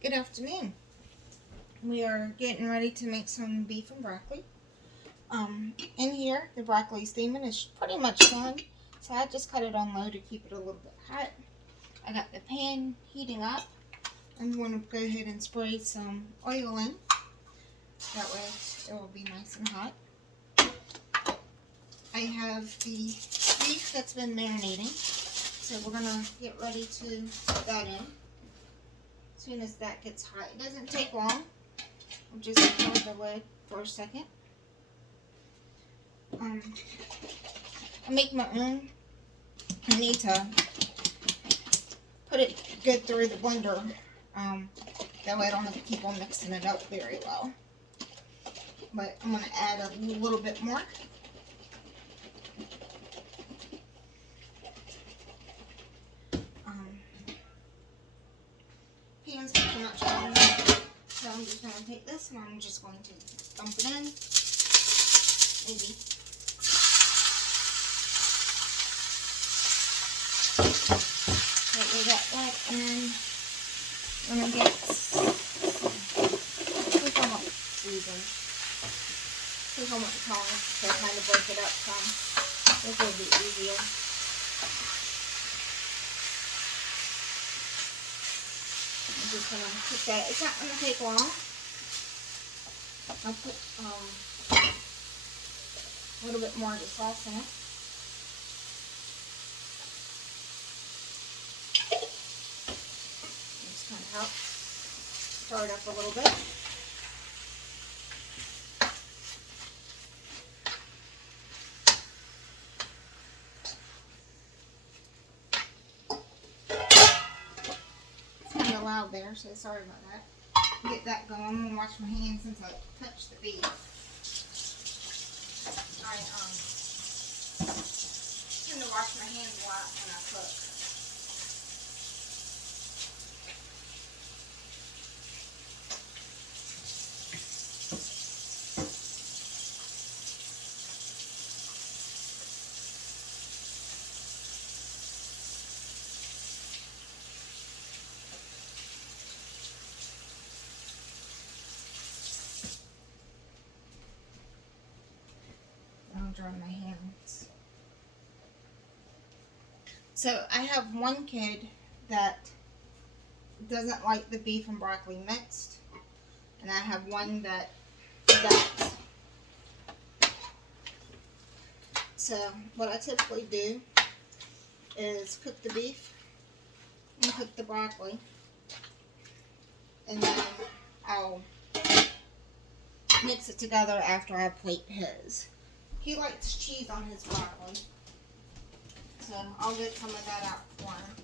Good afternoon. We are getting ready to make some beef and broccoli. In here, the broccoli steaming is pretty much done, so I just cut it on low to keep it a little bit hot. I got the pan heating up. I'm going to go ahead and spray some oil in. That way it will be nice and hot. I have the beef that's been marinating, so we're going to get ready to put that in. As soon as that gets hot, it doesn't take long. I'll just cover the lid for a second. I make my own. I need to put it good through the blender. That way I don't have to keep on mixing it up very well. But I'm going to add a little bit more. Pan's pretty much done. So I'm just going to take this and I'm just going to dump it in. Maybe. Right, we got that, and I'm going to get how much season. How much tongs to kind of break it up some. This will be easier. I'm just going to put that. It's not going to take long. I'll put a little bit more of the sauce in it. Just kind of help stir it up a little bit. It's kind of loud there, so sorry about that. Get that going. I'm going to wash my hands since I touched the beef. I tend to wash my hands a lot when I cook. I'll dry my hands. So I have one kid that doesn't like the beef and broccoli mixed, and I have one that does. So what I typically do is cook the beef and cook the broccoli, and then I'll mix it together after I plate his. He likes cheese on his broccoli, so I'll get some of that out for him.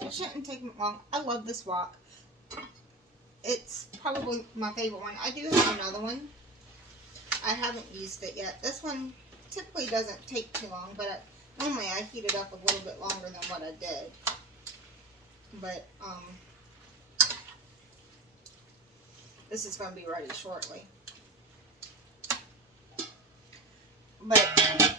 It shouldn't take long. I love this wok. It's probably my favorite one. I do have another one. I haven't used it yet. This one typically doesn't take too long, but normally I heat it up a little bit longer than what I did. But this is going to be ready shortly. But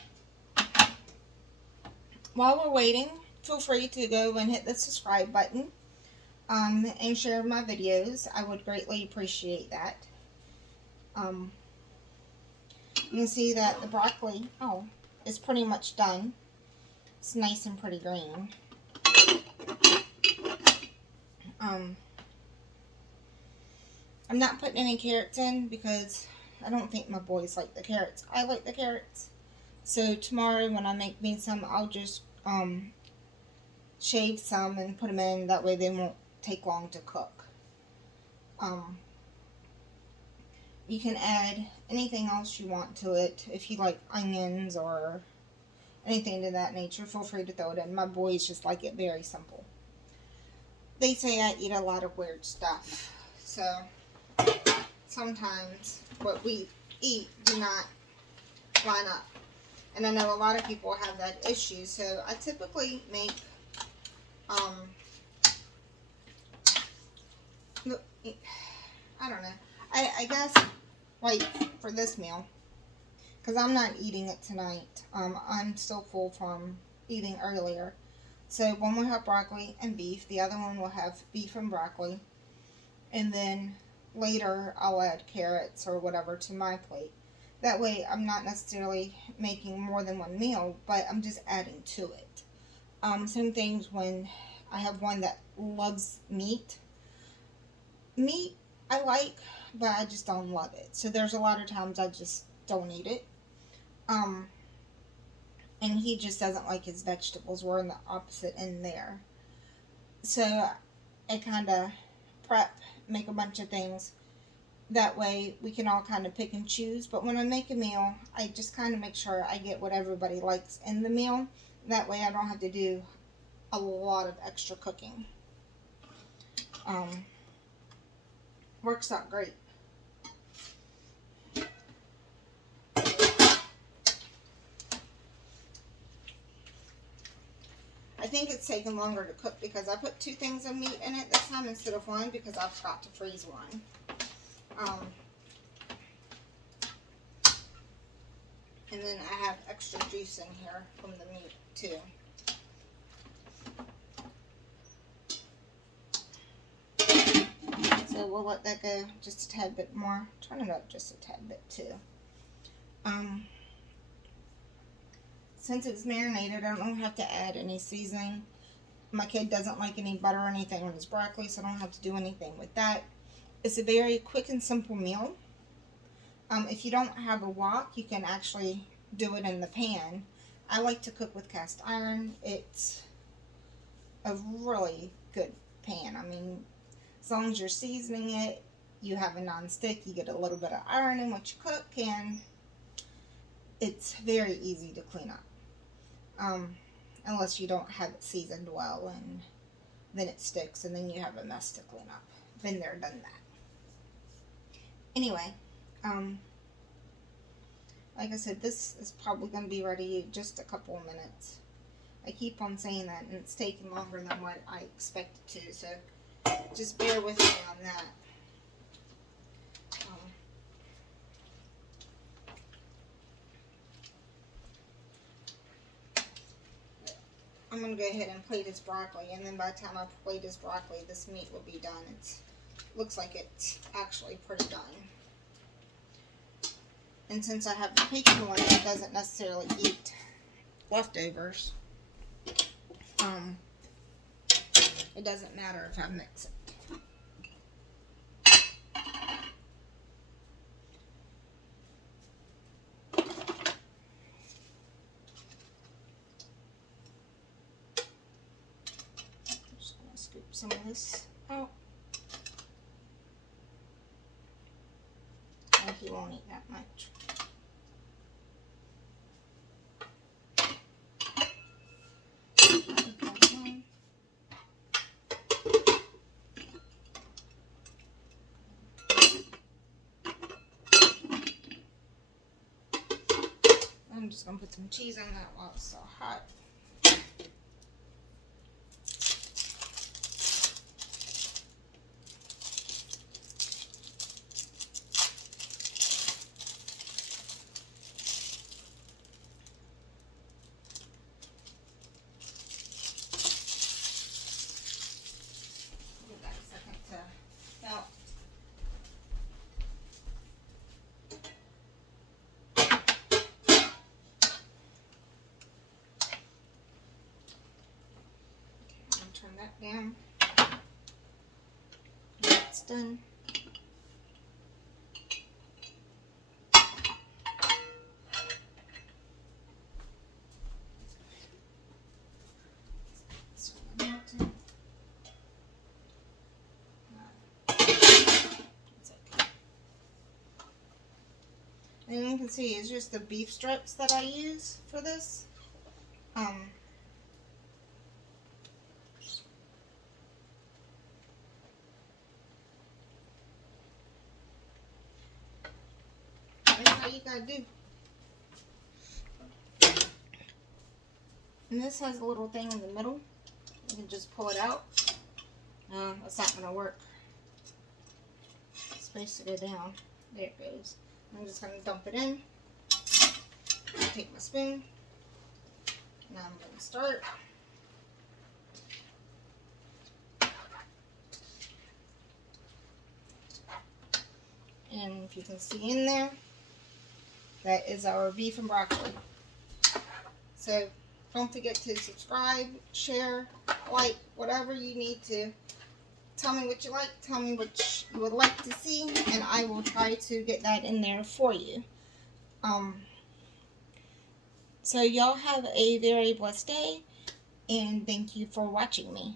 while we're waiting, feel free to go and hit the subscribe button and share my videos. I would greatly appreciate that. You can see that the broccoli, is pretty much done. It's nice and pretty green. I'm not putting any carrots in because I don't think my boys like the carrots. I like the carrots. So tomorrow when I make me some, I'll just shave some and put them in. That way they won't take long to cook. You can add anything else you want to it. If you like onions or anything to that nature, feel free to throw it in. My boys just like it very simple. They say I eat a lot of weird stuff, so sometimes what we eat do not line up. And I know a lot of people have that issue. So I typically make, I don't know. I guess, like, for this meal, because I'm not eating it tonight. I'm still full from eating earlier. So one will have broccoli and beef. The other one will have beef and broccoli. And then later I'll add carrots or whatever to my plate. That way I'm not necessarily making more than one meal, but I'm just adding to it. Same things when I have one that loves meat. Meat I like, but I just don't love it. So there's a lot of times I just don't eat it. And he just doesn't like his vegetables. We're in the opposite end there. So I kind of prep, make a bunch of things. That way we can all kind of pick and choose. But when I make a meal, I just kind of make sure I get what everybody likes in the meal. That way I don't have to do a lot of extra cooking. Works out great. I think it's taken longer to cook because I put 2 things of meat in it this time instead of 1 because I forgot to freeze one. And then I have extra juice in here from the meat too. So we'll let that go just a tad bit more. Turn it up just a tad bit too. Since it's marinated, I don't have to add any seasoning. My kid doesn't like any butter or anything on his broccoli, so I don't have to do anything with that. It's a very quick and simple meal. If you don't have a wok, you can actually do it in the pan. I like to cook with cast iron. It's a really good pan. I mean, as long as you're seasoning it, you have a non-stick, you get a little bit of iron in what you cook, and it's very easy to clean up. Unless you don't have it seasoned well, and then it sticks, and then you have a mess to clean up. Been there, done that. Anyway, like I said, this is probably going to be ready in just a couple of minutes. I keep on saying that, and it's taking longer than what I expected to, so just bear with me on that. I'm going to go ahead and plate his broccoli, and then by the time I plate his broccoli, this meat will be done. It looks like it's actually pretty done. And since I have the picky one that doesn't necessarily eat leftovers, it doesn't matter if I mix it. Scoop some of this out. And he won't eat that much. I'm just going to put some cheese on that while it's still hot. Turn that down. That's done. And you can see it's just the beef strips that I use for this. That's how you gotta do. And this has a little thing in the middle. You can just pull it out. No, that's not going to work. It's supposed to go down. There it goes. I'm just going to dump it in. Take my spoon. Now I'm going to start. And if you can see in there, that is our beef and broccoli. So don't forget to subscribe, share, like, whatever you need to. Tell me what you like, tell me what you would like to see, and I will try to get that in there for you. So y'all have a very blessed day, and thank you for watching me.